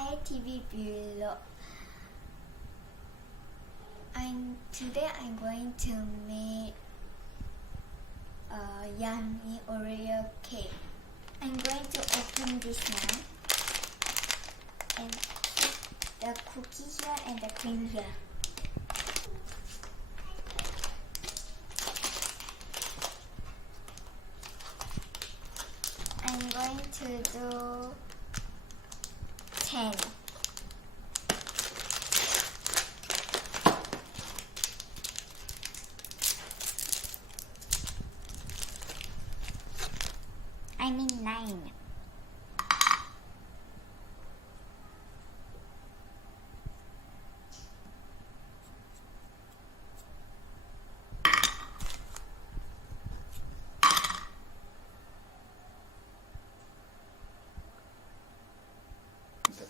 HaYe TV below. Today I'm going to make a yummy Oreo cake. I'm going to open this now and put the cookie here and the cream here. I'm going to do 10. I mean 9.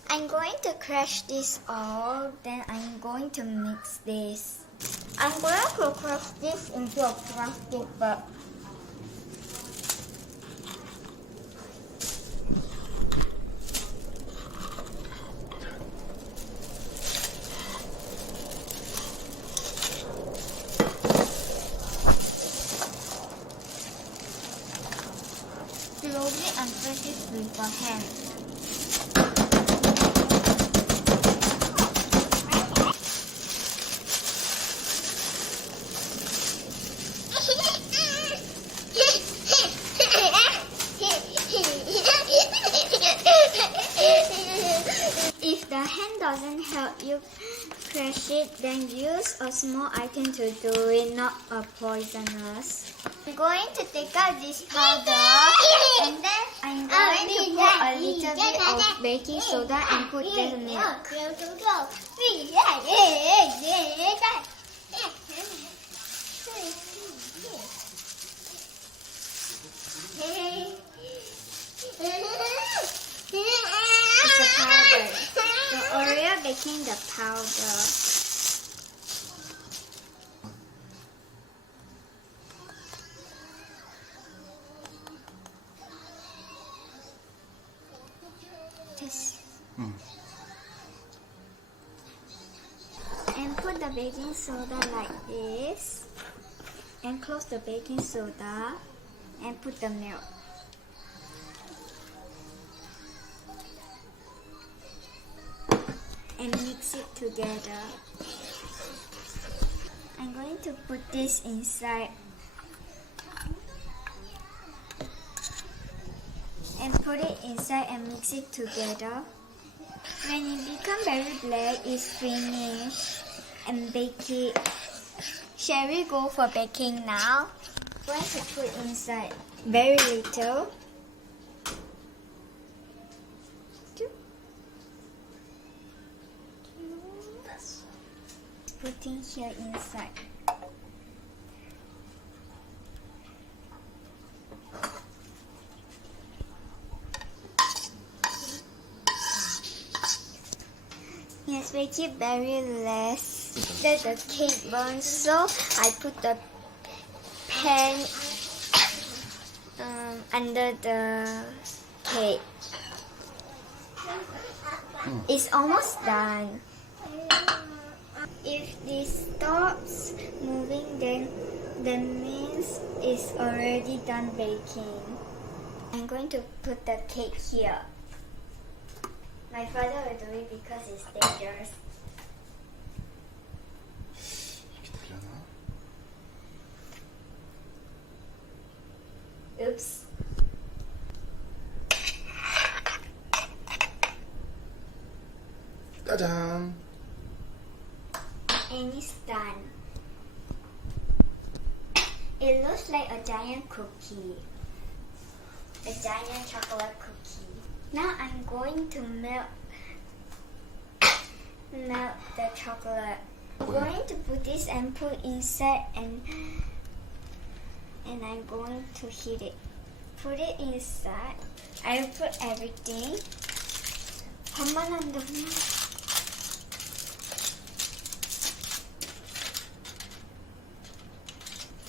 I'm going to crush this all, then I'm going to mix this. I'm going to crush this into a plastic bag. Slowly unpress it with a hand. If the hand doesn't help you crush it, then use a small item to do it, not a poisonous. I'm going to take out this powder and then I'm going to put a little bit of baking soda and put the milk. It's a powder. The Oreo baking the powder. And put the baking soda like this and close the baking soda and put the milk. And mix it together. I'm going to put this inside and put it inside and mix it together. When it becomes very black, it's finished and bake it. Shall we go for baking now? I'm going to put inside very little. Putting here inside. Yes, make it very less that the cake burns. So I put the pan under the cake. It's almost done. If this stops moving, then means it's already done baking. I'm going to put the cake here. My father will do it because it's dangerous. Oops. Ta-da! And it's done. It looks like a giant cookie. A giant chocolate cookie. Now I'm going to melt the chocolate. I'm going to put this and put inside and I'm going to heat it. Put it inside. I will put everything.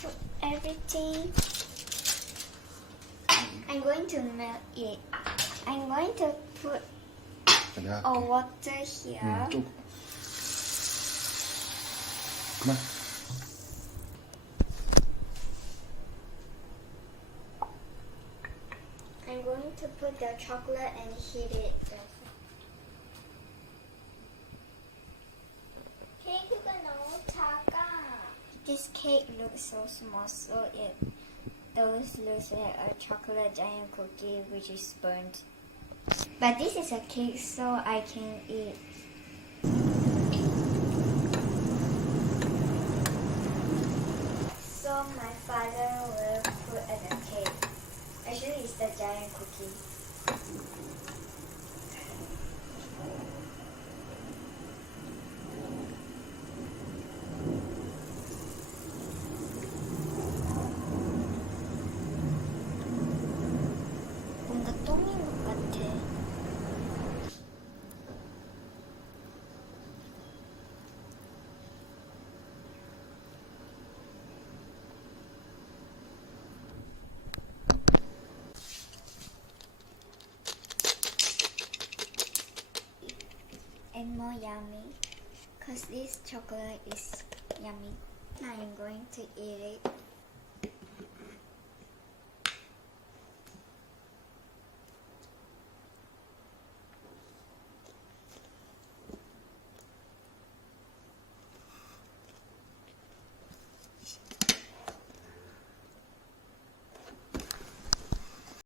Put everything. I'm going to melt it. I'm going to put 내가 할게. Oh, water here. 조금. 그만. I'm going to put the chocolate and heat it. 케이크가 너무 작아. This cake looks so small, so it looks like a chocolate giant cookie which is burnt. But this is a cake, so I can eat. So my father will put at the cake. Actually, it's the giant cookie. 뭔가 똥인 것 같아. And more yummy, cause this chocolate is yummy. Now I'm going to eat it.